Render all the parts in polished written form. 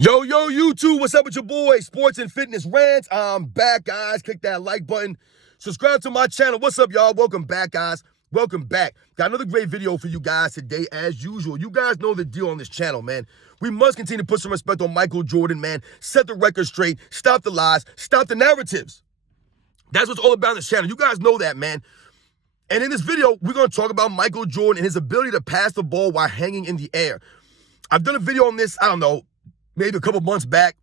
Yo, YouTube, what's up with your boy? Sports and Fitness Rants. I'm back, guys. Click that like button. Subscribe to my channel. What's up, y'all? Welcome back, guys. Welcome back. Got another great video for you guys today, as usual. You guys know the deal on this channel, man. We must continue to put some respect on Michael Jordan, man. Set the record straight. Stop the lies. Stop the narratives. That's what's all about on this channel. You guys know that, man. And in this video, we're going to talk about Michael Jordan and his ability to pass the ball while hanging in the air. I've done a video on this, I don't know, maybe a couple months back.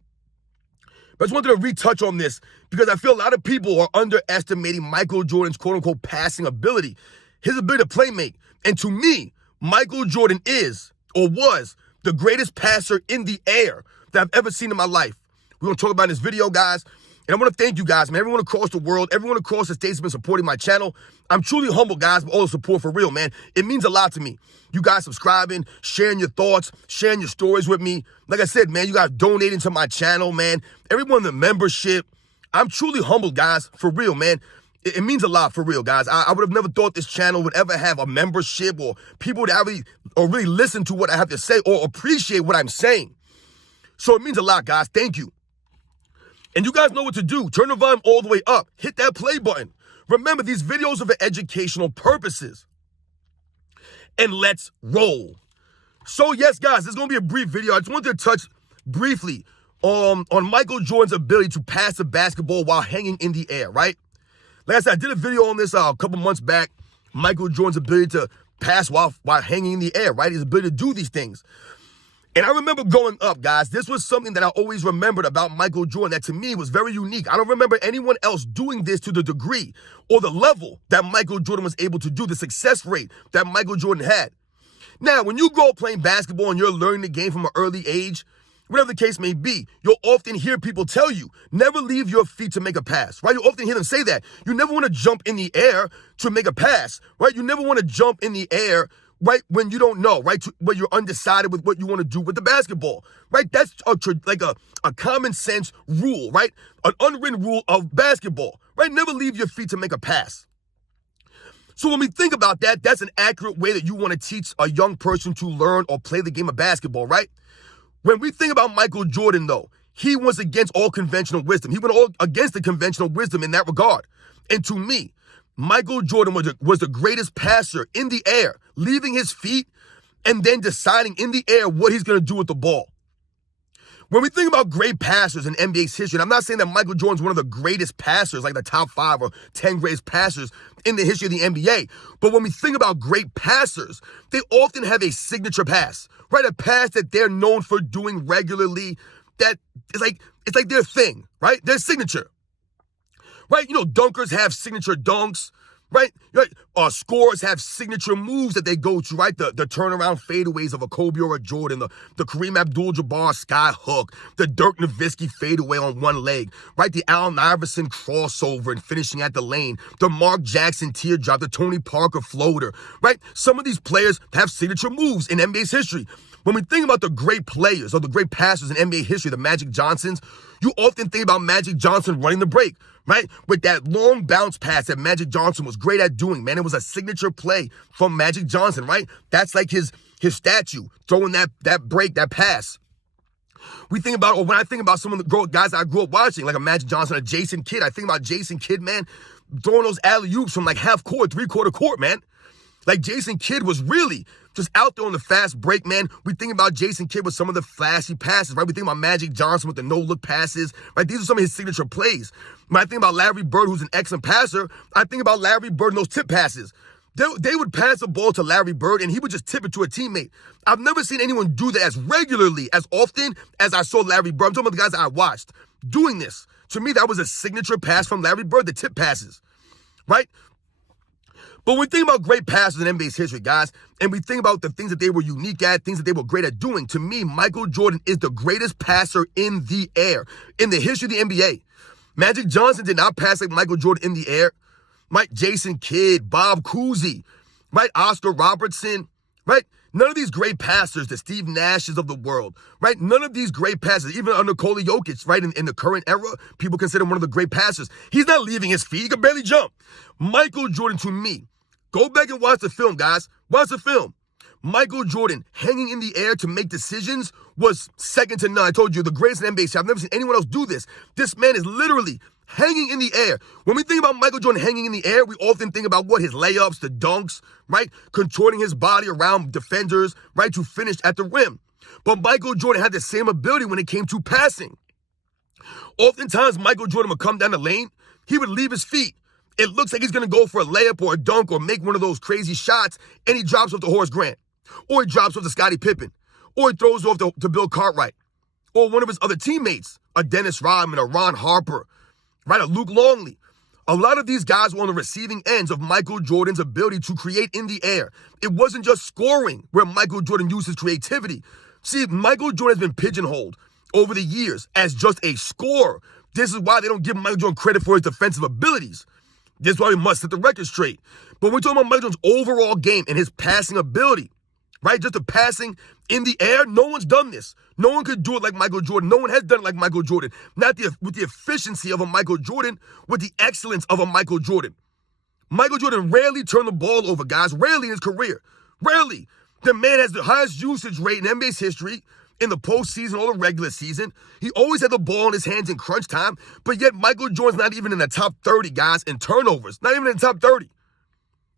But I just wanted to retouch on this because I feel a lot of people are underestimating Michael Jordan's quote-unquote passing ability, his ability to play make. And to me, Michael Jordan is, or was, the greatest passer in the air that I've ever seen in my life. We're going to talk about in this video, guys. And I want to thank you guys, man. Everyone across the world, everyone across the states has been supporting my channel. I'm truly humbled, guys, for all the support for real, man. It means a lot to me. You guys subscribing, sharing your thoughts, sharing your stories with me. Like I said, man, you guys donating to my channel, man. Everyone in the membership. I'm truly humbled, guys, for real, man. It means a lot for real, guys. I would have never thought this channel would ever have a membership or people that really listen to what I have to say or appreciate what I'm saying. So it means a lot, guys. Thank you. And you guys know what to do. Turn the volume all the way up. Hit that play button. Remember, these videos are for educational purposes. And let's roll. So yes, guys, this is going to be a brief video. I just wanted to touch briefly on Michael Jordan's ability to pass the basketball while hanging in the air, right? Like I said, I did a video on this a couple months back. Michael Jordan's ability to pass while hanging in the air, right? His ability to do these things. And I remember growing up, guys, this was something that I always remembered about Michael Jordan that to me was very unique. I don't remember anyone else doing this to the degree or the level that Michael Jordan was able to do, the success rate that Michael Jordan had. Now, when you grow up playing basketball and you're learning the game from an early age, whatever the case may be, you'll often hear people tell you, never leave your feet to make a pass, right? You often hear them say that. You never want to jump in the air to make a pass, right? You never want to jump in the air right when you don't know, right? When you're undecided with what you want to do with the basketball, right? That's like a common sense rule, right? An unwritten rule of basketball, right? Never leave your feet to make a pass. So when we think about that, that's an accurate way that you want to teach a young person to learn or play the game of basketball, right? When we think about Michael Jordan, though, he was against all conventional wisdom. He went all against the conventional wisdom in that regard. And to me, Michael Jordan was the greatest passer in the air, leaving his feet and then deciding in the air what he's going to do with the ball. When we think about great passers in NBA's history, and I'm not saying that Michael Jordan's one of the greatest passers, like the top 5 or 10 greatest passers in the history of the NBA, but when we think about great passers, they often have a signature pass, right? A pass that they're known for doing regularly, that is it's like their thing, right? Their signature. Right? You know, dunkers have signature dunks, right? Scorers have signature moves that they go to, right? The turnaround fadeaways of a Kobe or a Jordan, the Kareem Abdul-Jabbar sky hook, the Dirk Nowitzki fadeaway on one leg, right? The Allen Iverson crossover and finishing at the lane, the Mark Jackson teardrop, the Tony Parker floater, right? Some of these players have signature moves in NBA's history. When we think about the great players or the great passers in NBA history, the Magic Johnsons, you often think about Magic Johnson running the break, right? With that long bounce pass that Magic Johnson was great at doing, man. It was a signature play from Magic Johnson, right? That's like his statue, throwing that break, that pass. We think about, or when I think about some of the guys I grew up watching, like a Magic Johnson, a Jason Kidd, I think about Jason Kidd, man, throwing those alley-oops from like half court, 3/4 court, man. Like Jason Kidd was really just out there on the fast break, man. We think about Jason Kidd with some of the flashy passes, right? We think about Magic Johnson with the no-look passes, right? These are some of his signature plays. When I think about Larry Bird, who's an excellent passer, I think about Larry Bird and those tip passes. They would pass the ball to Larry Bird, and he would just tip it to a teammate. I've never seen anyone do that as regularly, as often as I saw Larry Bird. I'm talking about the guys that I watched doing this. To me, that was a signature pass from Larry Bird, the tip passes, right? But when we think about great passers in NBA's history, guys, and we think about the things that they were unique at, things that they were great at doing, to me, Michael Jordan is the greatest passer in the air in the history of the NBA. Magic Johnson did not pass like Michael Jordan in the air. Right? Jason Kidd, Bob Cousy, right? Oscar Robertson, right? None of these great passers, the Steve Nashes of the world, right? None of these great passers, even under Nikola Jokic, right? In the current era, people consider him one of the great passers. He's not leaving his feet. He can barely jump. Michael Jordan, to me, go back and watch the film, guys. Watch the film. Michael Jordan hanging in the air to make decisions was second to none. I told you, the greatest in NBA history. I've never seen anyone else do this. This man is literally hanging in the air. When we think about Michael Jordan hanging in the air, we often think about what? His layups, the dunks, right? Contorting his body around defenders, right? To finish at the rim. But Michael Jordan had the same ability when it came to passing. Oftentimes, Michael Jordan would come down the lane. He would leave his feet. It looks like he's going to go for a layup or a dunk or make one of those crazy shots, and he drops off to Horace Grant. Or he drops off to Scottie Pippen. Or he throws off to Bill Cartwright. Or one of his other teammates, a Dennis Rodman, a Ron Harper, right? A Luke Longley. A lot of these guys were on the receiving ends of Michael Jordan's ability to create in the air. It wasn't just scoring where Michael Jordan used his creativity. See, Michael Jordan has been pigeonholed over the years as just a scorer. This is why they don't give Michael Jordan credit for his defensive abilities. This is why we must set the record straight. But when we're talking about Michael Jordan's overall game and his passing ability, right? Just the passing in the air, no one's done this. No one could do it like Michael Jordan. No one has done it like Michael Jordan. Not with the efficiency of a Michael Jordan, with the excellence of a Michael Jordan. Michael Jordan rarely turned the ball over, guys. Rarely in his career. Rarely. The man has the highest usage rate in NBA's history in the postseason or the regular season. He always had the ball in his hands in crunch time, but yet Michael Jordan's not even in the top 30, guys, in turnovers. Not even in the top 30.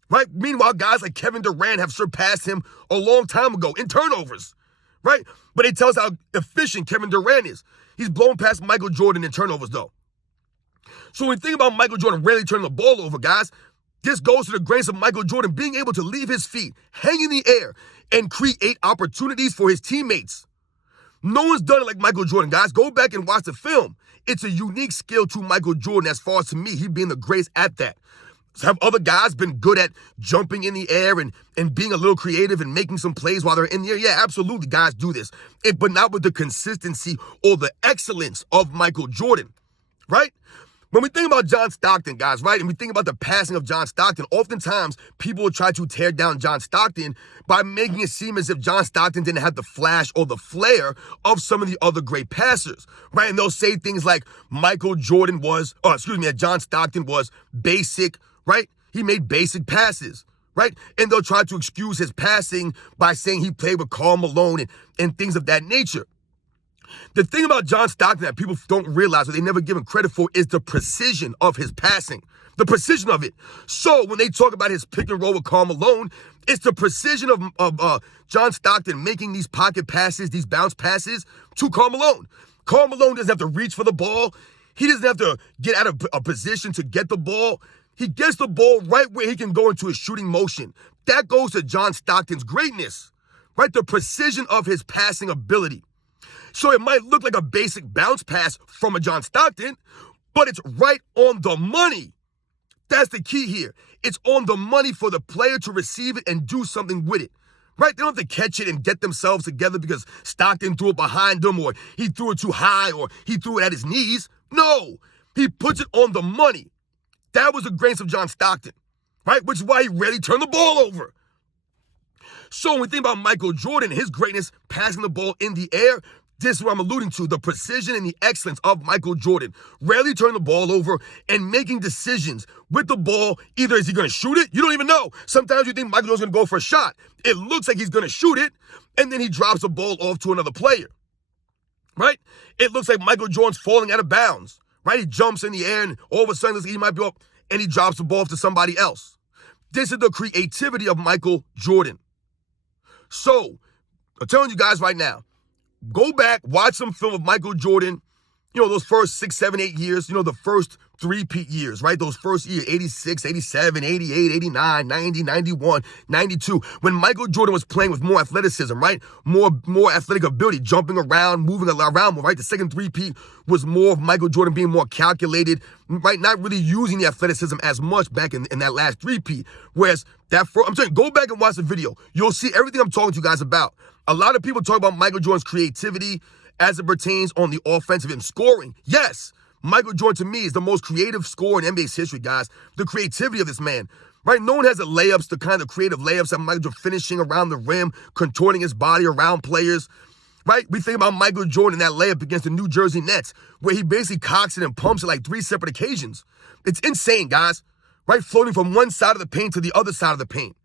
Right? Meanwhile, guys like Kevin Durant have surpassed him a long time ago in turnovers. Right? But it tells how efficient Kevin Durant is. He's blown past Michael Jordan in turnovers, though. So when we think about Michael Jordan rarely turning the ball over, guys, this goes to the grace of Michael Jordan being able to leave his feet, hang in the air, and create opportunities for his teammates. No one's done it like Michael Jordan, guys. Go back and watch the film. It's a unique skill to Michael Jordan as far as, to me, he being the greatest at that. Have other guys been good at jumping in the air and being a little creative and making some plays while they're in the air? Yeah, absolutely, guys do this. But not with the consistency or the excellence of Michael Jordan, right? When we think about John Stockton, guys, right, and we think about the passing of John Stockton, oftentimes people will try to tear down John Stockton by making it seem as if John Stockton didn't have the flash or the flair of some of the other great passers, right? And they'll say things like John Stockton was basic, right? He made basic passes, right? And they'll try to excuse his passing by saying he played with Karl Malone and things of that nature. The thing about John Stockton that people don't realize or they never give him credit for is the precision of his passing, the precision of it. So when they talk about his pick and roll with Karl Malone, it's the precision of John Stockton making these pocket passes, these bounce passes to Karl Malone. Karl Malone doesn't have to reach for the ball. He doesn't have to get out of a position to get the ball. He gets the ball right where he can go into a shooting motion. That goes to John Stockton's greatness, right? The precision of his passing ability. So it might look like a basic bounce pass from a John Stockton, but it's right on the money. That's the key here. It's on the money for the player to receive it and do something with it, right? They don't have to catch it and get themselves together because Stockton threw it behind them or he threw it too high or he threw it at his knees. No, he puts it on the money. That was the grace of John Stockton, right? Which is why he rarely turned the ball over. So when we think about Michael Jordan, his greatness passing the ball in the air, this is what I'm alluding to, the precision and the excellence of Michael Jordan. Rarely turning the ball over and making decisions with the ball. Either is he going to shoot it? You don't even know. Sometimes you think Michael Jordan's going to go for a shot. It looks like he's going to shoot it, and then he drops the ball off to another player, right? It looks like Michael Jordan's falling out of bounds, right? He jumps in the air, and all of a sudden he might be up, and he drops the ball off to somebody else. This is the creativity of Michael Jordan. So, I'm telling you guys right now, go back, watch some film of Michael Jordan, those first 6, 7, 8 years, the first three-peat years, right? Those first years, 86, 87, 88, 89, 90, 91, 92, when Michael Jordan was playing with more athleticism, right? More athletic ability, jumping around, moving around more, right? The second three-peat was more of Michael Jordan being more calculated, right? Not really using the athleticism as much back in that last three-peat. Whereas I'm saying, go back and watch the video. You'll see everything I'm talking to you guys about. A lot of people talk about Michael Jordan's creativity as it pertains on the offensive and scoring. Yes, Michael Jordan, to me, is the most creative scorer in NBA's history, guys. The creativity of this man, right? No one has the layups, the kind of creative layups that Michael Jordan finishing around the rim, contorting his body around players, right? We think about Michael Jordan, that layup against the New Jersey Nets, where he basically cocks it and pumps it like 3 separate occasions. It's insane, guys, right? Floating from one side of the paint to the other side of the paint.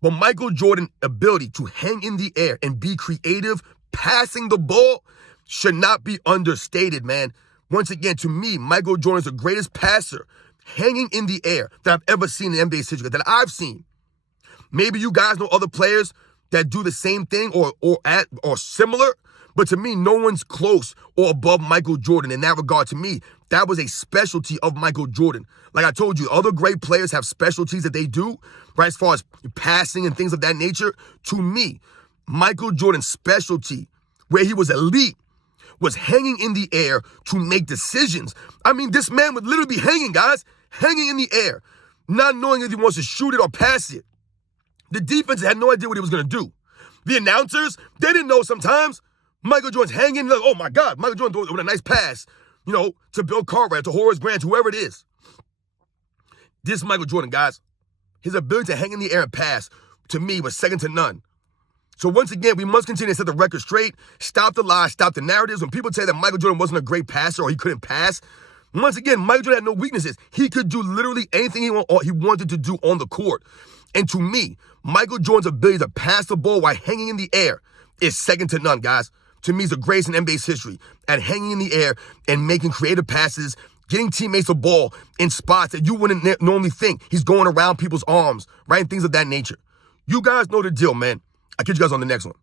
But Michael Jordan's ability to hang in the air and be creative, passing the ball, should not be understated, man. Once again, to me, Michael Jordan is the greatest passer hanging in the air that I've ever seen in NBA's history, that I've seen. Maybe you guys know other players that do the same thing or similar, but to me, no one's close or above Michael Jordan in that regard. To me, that was a specialty of Michael Jordan. Like I told you, other great players have specialties that they do, right, as far as passing and things of that nature. To me, Michael Jordan's specialty, where he was elite, was hanging in the air to make decisions. I mean, this man would literally be hanging, guys, hanging in the air, not knowing if he wants to shoot it or pass it. The defense had no idea what he was going to do. The announcers, they didn't know sometimes. Michael Jordan's hanging, like, oh my God, Michael Jordan with a nice pass, to Bill Cartwright, to Horace Grant, whoever it is. This Michael Jordan, guys, his ability to hang in the air and pass, to me, was second to none. So once again, we must continue to set the record straight, stop the lies, stop the narratives. When people say that Michael Jordan wasn't a great passer or he couldn't pass, once again, Michael Jordan had no weaknesses. He could do literally anything he wanted to do on the court. And to me, Michael Jordan's ability to pass the ball while hanging in the air is second to none, guys. To me, he's the greatest in NBA's history at hanging in the air and making creative passes, getting teammates the ball in spots that you wouldn't normally think. He's going around people's arms, right, and things of that nature. You guys know the deal, man. I'll catch you guys on the next one.